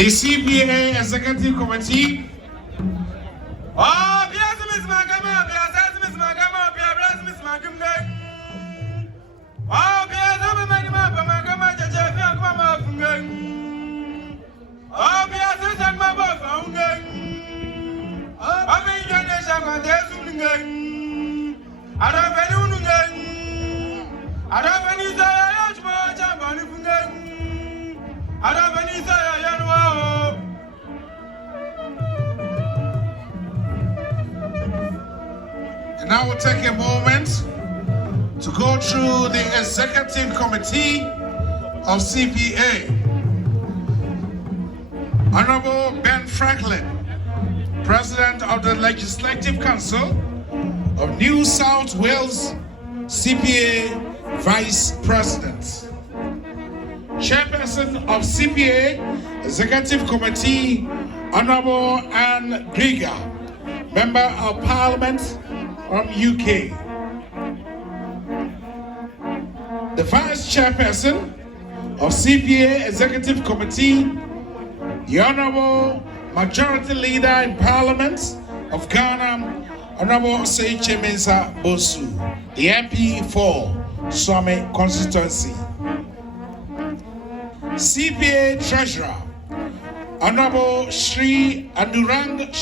The CPA Executive Committee. Oh, Miss Magama, Miss Magama, Miss Magama. Oh, Magama, oh, and now we'll take a moment to go through the Executive Committee of CPA. Honorable Ben Franklin, President of the Legislative Council of New South Wales, CPA Vice President. Chairperson of CPA Executive Committee, Honorable Anne Grieger, Member of Parliament from UK. The Vice Chairperson of CPA Executive Committee, the Honorable Majority Leader in Parliament of Ghana, Honorable Osei Bonsu, the MP for Swami Constituency. CPA Treasurer, Honorable Sri Anurang